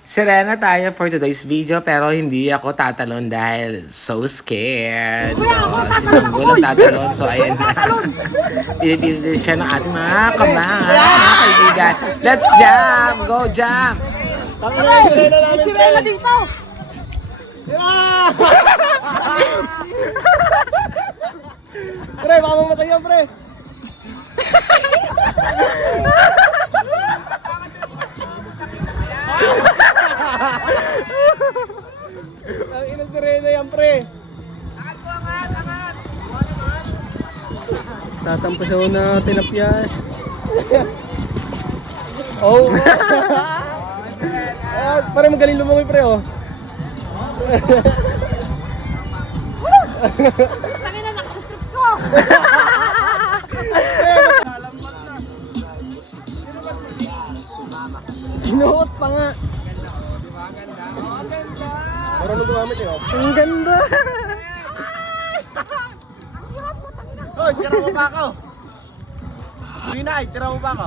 Serena tayo for today's video pero hindi ako tatalon dahil so scared. So, sinanggol ang tatalon. So, ayan na. Pinipilit siya ng ating mga kaibigan. Let's jump! Go jump! Si Rena dito! Pre, baka mamatay yan, pre. Ang ina si Rena yan, pre. Tatampas ako na tilapia. Oh. Pare magaling lumangoy, pre, oh. Tangin na nakasutrip ko! Sinuot pa nga. Marunong gumamit, eh, oh. Ang ganda! Hoy, tira mo pa ako. Winay, tira mo pa ako.